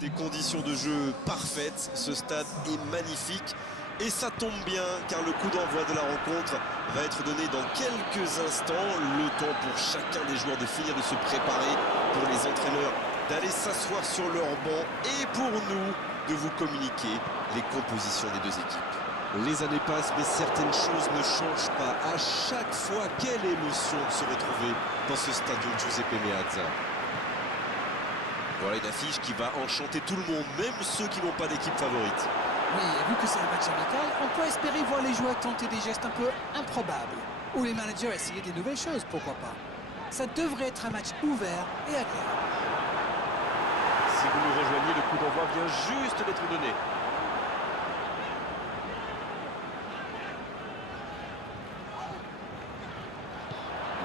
Des conditions de jeu parfaites, ce stade est magnifique et ça tombe bien car le coup d'envoi de la rencontre va être donné dans quelques instants. Le temps pour chacun des joueurs de finir de se préparer, pour les entraîneurs d'aller s'asseoir sur leur banc et pour nous de vous communiquer les compositions des deux équipes. Les années passent mais certaines choses ne changent pas. À chaque fois, quelle émotion de se retrouver dans ce stadium Giuseppe Meazza. Voilà une affiche qui va enchanter tout le monde, même ceux qui n'ont pas d'équipe favorite. Oui, et vu que c'est un match amical, on peut espérer voir les joueurs tenter des gestes un peu improbables. Ou les managers essayer des nouvelles choses, pourquoi pas. Ça devrait être un match ouvert et agréable. Si vous nous rejoignez, le coup d'envoi vient juste d'être donné.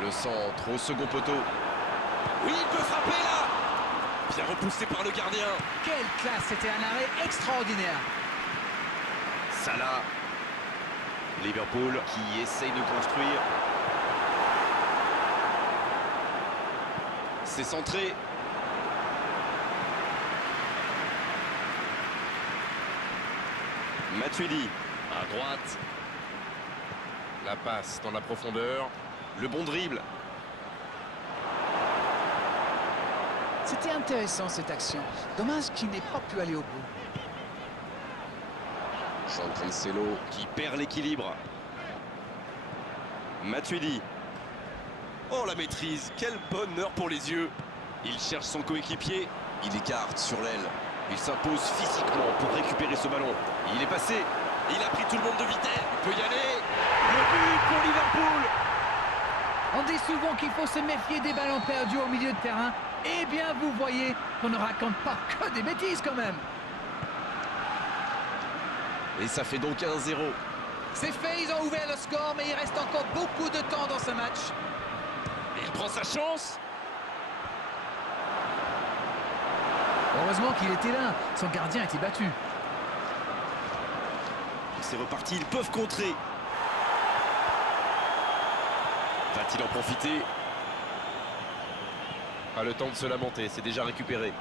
Le centre au second poteau. Oui, il peut frapper là! Bien repoussé par le gardien. Quelle classe, c'était un arrêt extraordinaire. Salah. Liverpool qui essaye de construire. C'est centré. Matuidi à droite. La passe dans la profondeur. Le bon dribble. C'était intéressant cette action. Dommage qu'il n'ait pas pu aller au bout. Jean Cancelo qui perd l'équilibre. Matuidi. Oh la maîtrise, quel bonheur pour les yeux. Il cherche son coéquipier. Il écarte sur l'aile. Il s'impose physiquement pour récupérer ce ballon. Il est passé. Il a pris tout le monde de vitesse. Il peut y aller. Le but pour Liverpool. On dit souvent qu'il faut se méfier des ballons perdus au milieu de terrain. Eh bien, vous voyez qu'on ne raconte pas que des bêtises quand même. Et ça fait donc 1-0. C'est fait, ils ont ouvert le score, mais il reste encore beaucoup de temps dans ce match. Il prend sa chance. Heureusement qu'il était là. Son gardien a été battu. C'est reparti, ils peuvent contrer. Va-t-il en profiter? Pas le temps de se lamenter, c'est déjà récupéré.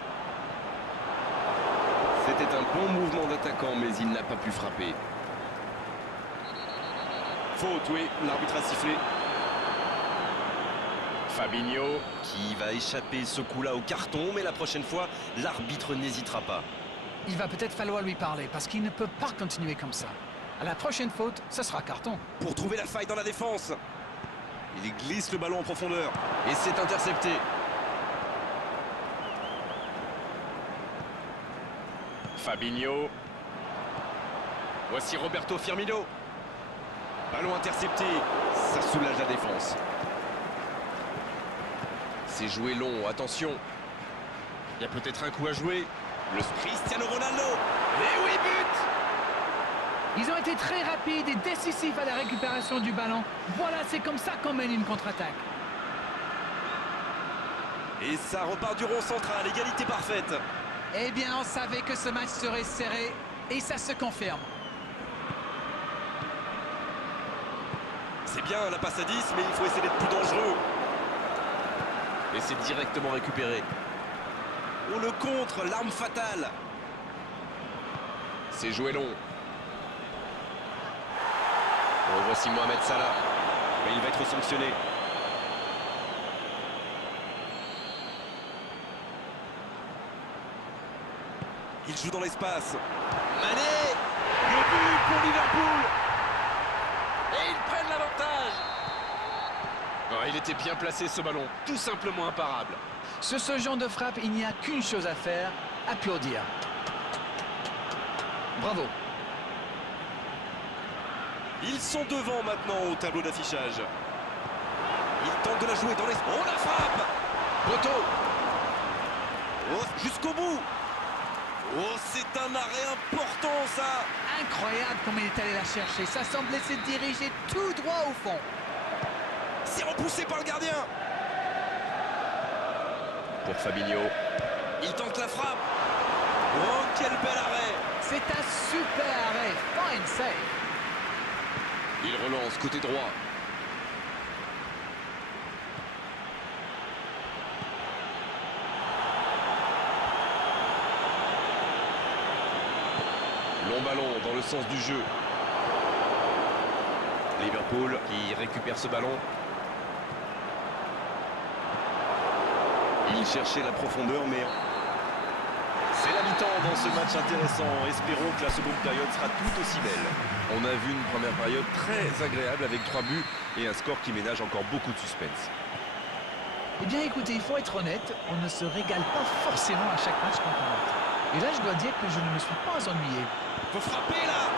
C'était un bon mouvement d'attaquant, mais il n'a pas pu frapper. Faute, oui, l'arbitre a sifflé. Fabinho, qui va échapper ce coup-là au carton, mais la prochaine fois, l'arbitre n'hésitera pas. Il va peut-être falloir lui parler, parce qu'il ne peut pas continuer comme ça. À la prochaine faute, ce sera carton. Pour trouver la faille dans la défense. Il glisse le ballon en profondeur. Et c'est intercepté. Fabinho. Voici Roberto Firmino. Ballon intercepté. Ça soulage la défense. C'est joué long, attention. Il y a peut-être un coup à jouer. Le Cristiano Ronaldo. Et oui, but! Ils ont été très rapides et décisifs à la récupération du ballon. Voilà, c'est comme ça qu'on mène une contre-attaque. Et ça repart du rond central, égalité parfaite. Eh bien, on savait que ce match serait serré, et ça se confirme. C'est bien la passe à 10, mais il faut essayer d'être plus dangereux. Et c'est directement récupéré. Oh, le contre, l'arme fatale. C'est joué long. Oh, voici Mohamed Salah. Mais il va être sanctionné. Il joue dans l'espace. Mané. Le but pour Liverpool. Et ils prennent l'avantage. Oh, il était bien placé ce ballon. Tout simplement imparable. Sur ce genre de frappe, il n'y a qu'une chose à faire, applaudir. Bravo. Ils sont devant maintenant au tableau d'affichage. Ils tentent de la jouer dans l'espace. Oh, la frappe. Poteau. Oh, jusqu'au bout. Oh, c'est un arrêt important, ça. Incroyable comme il est allé la chercher. Ça semblait se diriger tout droit au fond. C'est repoussé par le gardien. Pour Fabinho. Il tente la frappe. Oh, quel bel arrêt. C'est un super arrêt. Fine save. Il relance côté droit. Long ballon dans le sens du jeu. Liverpool qui récupère ce ballon. Il cherchait la profondeur, mais c'est la mi-temps dans ce match intéressant. Espérons que la seconde période sera tout aussi belle. On a vu une première période très agréable avec 3 buts et un score qui ménage encore beaucoup de suspense. Eh bien écoutez, il faut être honnête, on ne se régale pas forcément à chaque match qu'on commente. Et là, je dois dire que je ne me suis pas ennuyé. Il faut frapper là.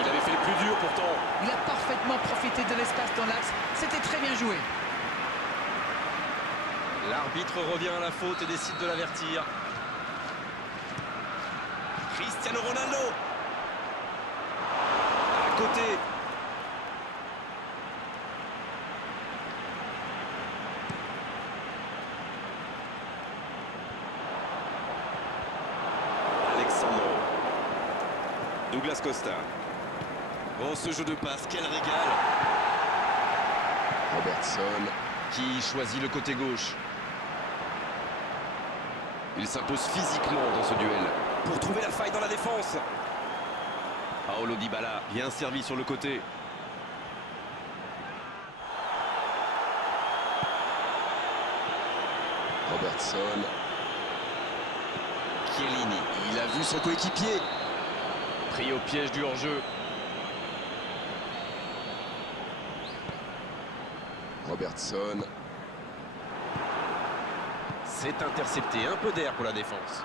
Il avait fait le plus dur pourtant. Il a parfaitement profité de l'espace dans l'axe. C'était très bien joué. L'arbitre revient à la faute et décide de l'avertir. Cristiano Ronaldo. À côté. Alexandro. Douglas Costa. Oh, ce jeu de passe, quel régal. Robertson qui choisit le côté gauche. Il s'impose physiquement dans ce duel pour trouver la faille dans la défense. Paulo Dybala, bien servi sur le côté. Robertson. Chiellini, il a vu son coéquipier. Pris au piège du hors-jeu. Robertson. C'est intercepté, un peu d'air pour la défense.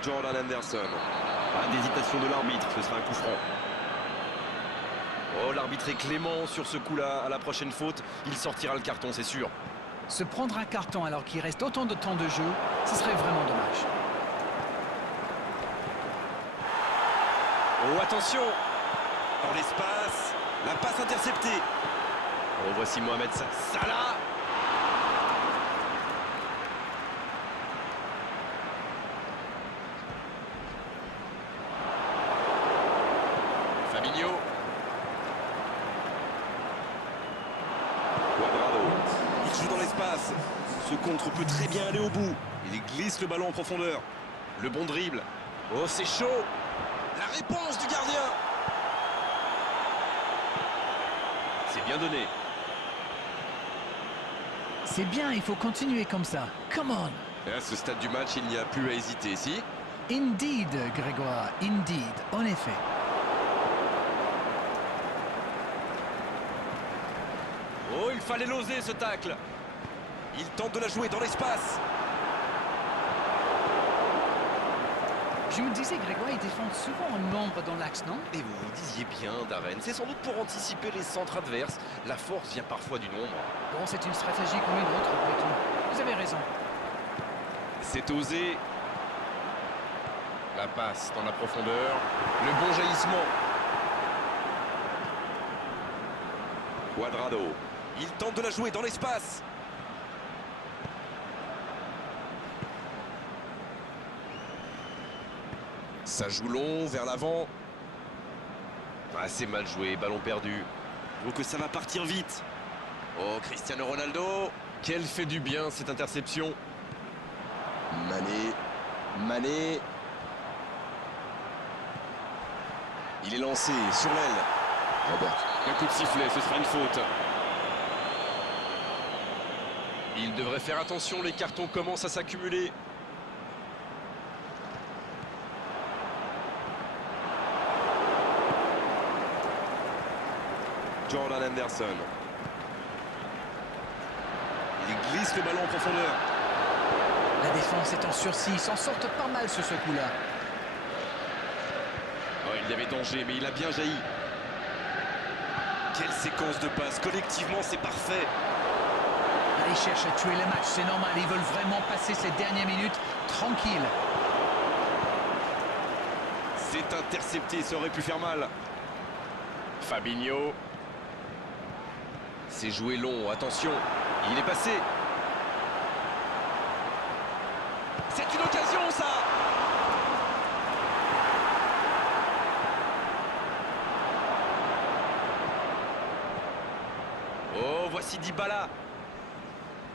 Jordan Henderson. Pas d'hésitation de l'arbitre, ce sera un coup franc. Oh, l'arbitre est clément sur ce coup-là. À la prochaine faute, il sortira le carton, c'est sûr. Se prendre un carton alors qu'il reste autant de temps de jeu, ce serait vraiment dommage. Oh, attention! Dans l'espace, la passe interceptée. Oh, voici Mohamed Salah. Fabinho. Cuadrado. Il joue dans l'espace. Ce contre peut très bien aller au bout. Il glisse le ballon en profondeur. Le bon dribble. Oh, c'est chaud. La réponse du gardien. C'est bien donné. C'est bien, il faut continuer comme ça. Come on! Et à ce stade du match, il n'y a plus à hésiter, si? Indeed, Grégoire, indeed, en effet. Oh, il fallait l'oser ce tacle. Il tente de la jouer dans l'espace. Je me disais, Grégoire, ils défendent souvent en nombre dans l'axe, non? Et vous vous disiez bien, Darren, c'est sans doute pour anticiper les centres adverses. La force vient parfois du nombre. Bon, c'est une stratégie comme une autre, après tout. Vous avez raison. C'est osé. La passe dans la profondeur. Le bon jaillissement. Cuadrado. Il tente de la jouer dans l'espace. Ça joue long, vers l'avant. Ah, c'est mal joué, ballon perdu. Je trouve que ça va partir vite. Oh, Cristiano Ronaldo. Quel fait du bien cette interception. Mané. Il est lancé sur l'aile. Robert. Un coup de sifflet, ce sera une faute. Il devrait faire attention, les cartons commencent à s'accumuler. Jordan Henderson. Il glisse le ballon en profondeur. La défense est en sursis, ils s'en sortent pas mal sur ce coup-là. Oh, il y avait danger, mais il a bien jailli. Quelle séquence de passes. Collectivement, c'est parfait. Là, ils cherchent à tuer le match, c'est normal. Ils veulent vraiment passer ces dernières minutes tranquilles. C'est intercepté, ça aurait pu faire mal. Fabinho. C'est joué long, attention. Il est passé. C'est une occasion, ça. Oh, voici Dybala.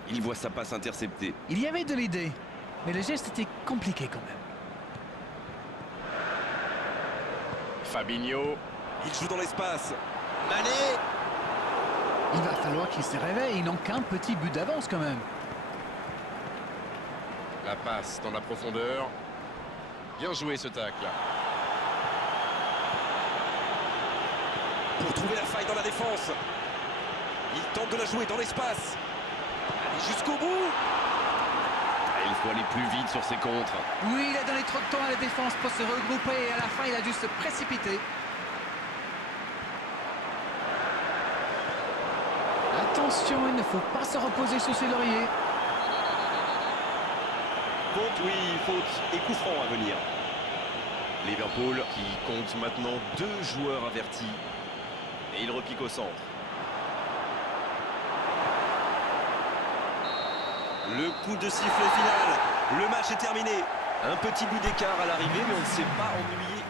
Il voit sa passe interceptée. Il y avait de l'idée. Mais le geste était compliqué quand même. Fabinho. Il joue dans l'espace. Mané. Il va falloir qu'il se réveille, ils n'ont qu'un petit but d'avance quand même. La passe dans la profondeur. Bien joué ce tacle. Pour trouver la faille dans la défense. Il tente de la jouer dans l'espace. Allez jusqu'au bout. Il faut aller plus vite sur ses contres. Oui, il a donné trop de temps à la défense pour se regrouper et à la fin, il a dû se précipiter. Attention, il ne faut pas se reposer sur ses lauriers. Faute, oui, faute et coup franc à venir. Liverpool qui compte maintenant 2 joueurs avertis. Et il repique au centre. Le coup de sifflet final. Le match est terminé. Un petit bout d'écart à l'arrivée, mais on ne s'est pas ennuyé